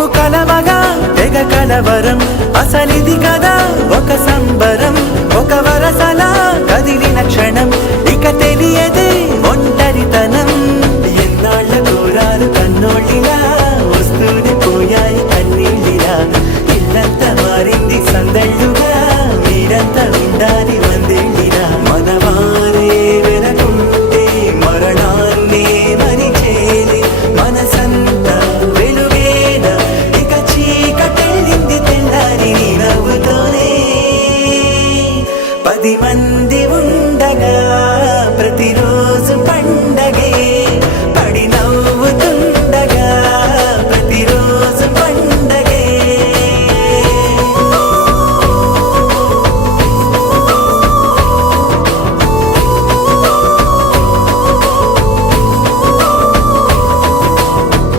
కొంగు కలవగా తెగ కలవరం అసలిది కదా ఒక సంబరం ఒక వరసలా కదిలిన క్షణం ఇక తెలియదే ఒంటరితనం ఎన్నాళ్ళ కోరాలు కన్నోళ్ళిలా వస్తూనే పోయాయి కన్నీళ్ళిలా ఇల్లంతా మారింది సందళ్ళు